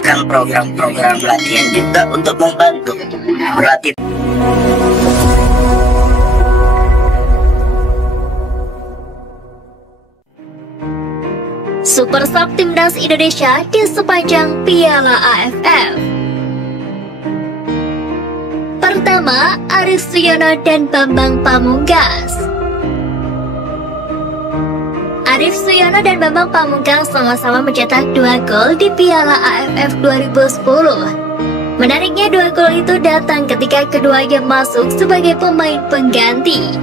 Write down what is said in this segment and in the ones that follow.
menambahkan program-program latihan juga untuk membantu pelatih. Super Sub Timnas Indonesia di sepanjang Piala AFF. Pertama, Arief Suyono dan Bambang Pamungkas. Arief Suyono dan Bambang Pamungkas sama-sama mencetak 2 gol di Piala AFF 2010. Menariknya 2 gol itu datang ketika keduanya masuk sebagai pemain pengganti.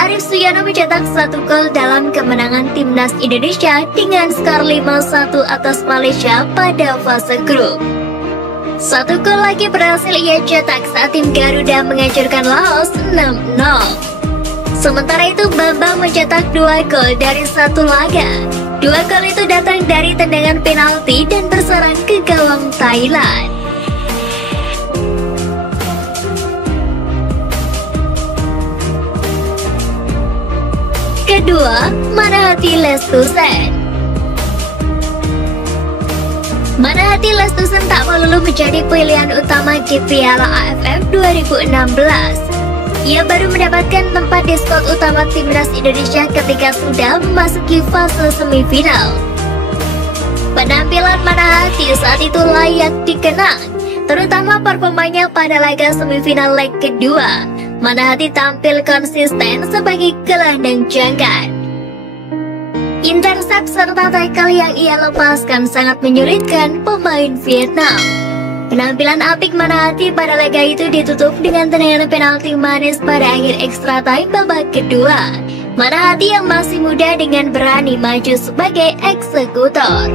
Arief Suyono mencetak 1 gol dalam kemenangan Timnas Indonesia dengan skor 5-1 atas Malaysia pada fase grup. 1 gol lagi berhasil ia cetak saat tim Garuda menghancurkan Laos 6-0. Sementara itu Bambang mencetak 2 gol dari 1 laga. 2 gol itu datang dari tendangan penalti dan bersarang ke gawang Thailand. Kedua, Manahati Lestusen. Manahati Lestusen tak melulu menjadi pilihan utama di Piala AFF 2016. Ia baru mendapatkan tempat di skuad utama Timnas Indonesia ketika sudah memasuki fase semifinal. Penampilan Manahati saat itu layak dikenang, terutama performanya pada laga semifinal leg kedua. Manahati tampil konsisten sebagai gelandang jangkar. Intercept serta tackle yang ia lepaskan sangat menyulitkan pemain Vietnam. Penampilan apik Manahati pada laga itu ditutup dengan tendangan penalti manis pada akhir extra time babak kedua. Manahati yang masih muda dengan berani maju sebagai eksekutor.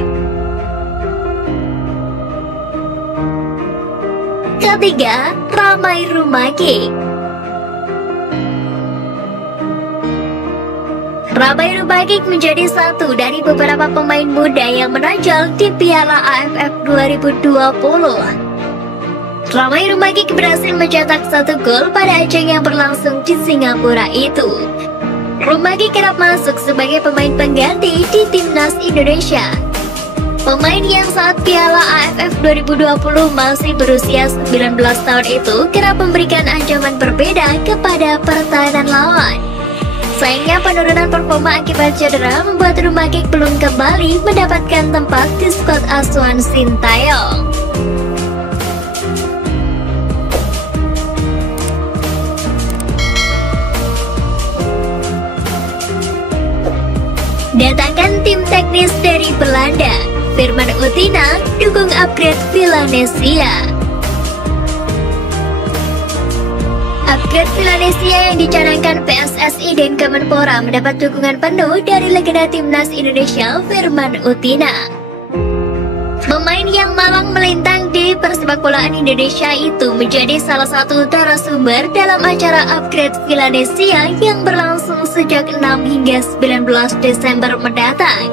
Ketiga, Ramai Rumakik. Ramai Rumakik menjadi satu dari beberapa pemain muda yang menonjol di Piala AFF 2020. Ramai Rumakik berhasil mencetak 1 gol pada ajang yang berlangsung di Singapura itu. Rumakik kerap masuk sebagai pemain pengganti di Timnas Indonesia. Pemain yang saat Piala AFF 2020 masih berusia 19 tahun itu kerap memberikan ancaman berbeda kepada pertahanan lawan. Sayangnya penurunan performa akibat cedera membuat Rumakik belum kembali mendapatkan tempat di skuad asuhan Sintayong. Datangkan tim teknis dari Belanda, Firman Utina dukung upgrade Villanesia. Upgrade Villanesia yang dicanangkan PSSI dan Kemenpora mendapat dukungan penuh dari legenda Timnas Indonesia Firman Utina. Pemain yang malang melintang di persepakbolaan Indonesia itu menjadi salah satu narasumber dalam acara Upgrade Villanesia yang berlangsung sejak 6 hingga 19 Desember mendatang.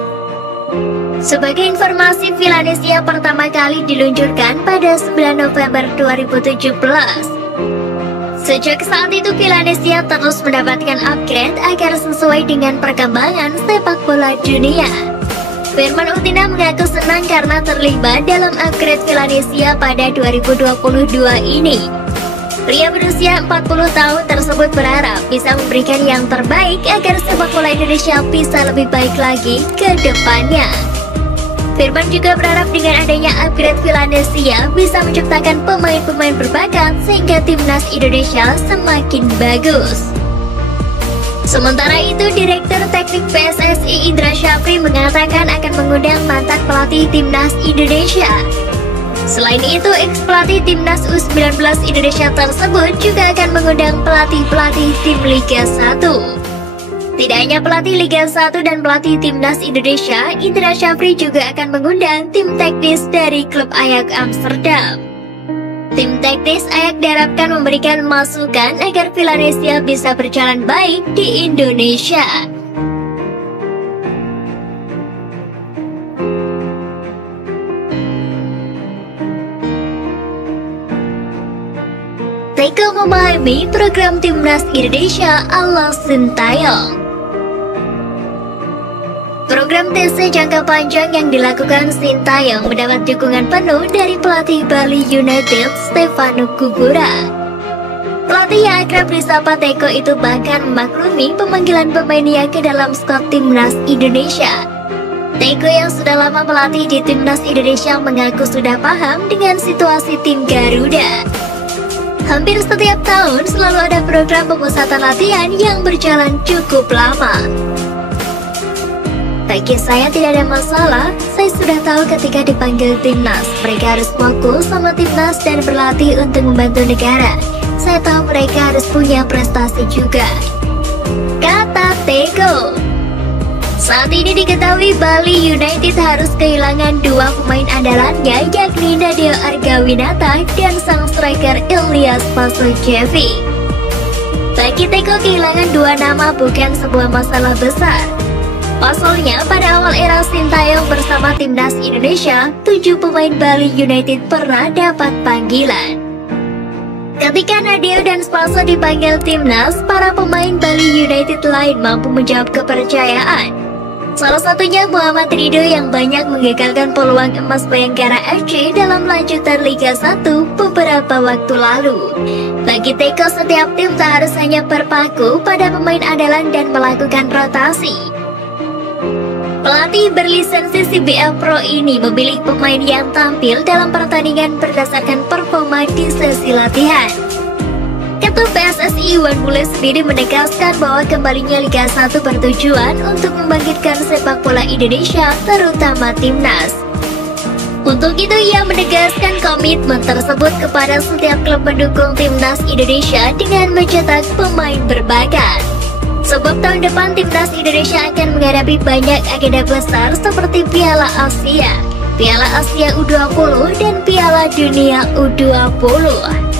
Sebagai informasi, Villanesia pertama kali diluncurkan pada 9 November 2017. Sejak saat itu Villanesia terus mendapatkan upgrade agar sesuai dengan perkembangan sepak bola dunia. Firman Utina mengaku senang karena terlibat dalam upgrade Villanesia pada 2022 ini. Pria berusia 40 tahun tersebut berharap bisa memberikan yang terbaik agar sepak bola Indonesia bisa lebih baik lagi ke depannya. Firman juga berharap dengan adanya upgrade Villanesia bisa menciptakan pemain-pemain berbakat sehingga Timnas Indonesia semakin bagus. Sementara itu, Direktur Teknik PSSI Indra Syafri mengatakan akan mengundang mantan pelatih Timnas Indonesia. Selain itu, ex-pelatih Timnas U19 Indonesia tersebut juga akan mengundang pelatih-pelatih tim Liga 1. Tidak hanya pelatih Liga 1 dan pelatih Timnas Indonesia, Indra Syafri juga akan mengundang tim teknis dari klub Ajax Amsterdam. Tim teknis Ajax diharapkan memberikan masukan agar Villanesia bisa berjalan baik di Indonesia. Teko memahami program Timnas Indonesia ala Sintayong. Program TC jangka panjang yang dilakukan Sintayong mendapat dukungan penuh dari pelatih Bali United, Stefano Kugura. Pelatih yang akrab disapa Teko itu bahkan memaklumi pemanggilan pemainnya ke dalam skuad Timnas Indonesia. Teko yang sudah lama melatih di Timnas Indonesia mengaku sudah paham dengan situasi tim Garuda. Hampir setiap tahun selalu ada program pemusatan latihan yang berjalan cukup lama. Bagi saya tidak ada masalah, saya sudah tahu ketika dipanggil Timnas, mereka harus fokus sama Timnas dan berlatih untuk membantu negara. Saya tahu mereka harus punya prestasi juga, kata Teko. Saat ini diketahui Bali United harus kehilangan dua pemain andalannya, yakni Nadeo Argawinata dan sang striker Ilyas Pasojevic. Bagi Teko, kehilangan dua nama bukan sebuah masalah besar. Pasalnya, pada awal era Sintayong bersama Timnas Indonesia, 7 pemain Bali United pernah dapat panggilan. Ketika Nadeo dan Spaso dipanggil Timnas, para pemain Bali United lain mampu menjawab kepercayaan. Salah satunya Muhammad Ridho yang banyak menggagalkan peluang emas Bayangkara FC dalam lanjutan Liga 1 beberapa waktu lalu. Bagi Teko, setiap tim tak harus hanya berpaku pada pemain andalan dan melakukan rotasi. Pelatih berlisensi CBL Pro ini memilih pemain yang tampil dalam pertandingan berdasarkan performa di sesi latihan. Ketua PSSI Iwan Bule sendiri menegaskan bahwa kembalinya Liga 1 bertujuan untuk membangkitkan sepak bola Indonesia, terutama Timnas. Untuk itu ia menegaskan komitmen tersebut kepada setiap klub pendukung Timnas Indonesia dengan mencetak pemain berbakat. Sebab tahun depan Timnas Indonesia akan menghadapi banyak agenda besar seperti Piala Asia, Piala Asia U20 dan Piala Dunia U20.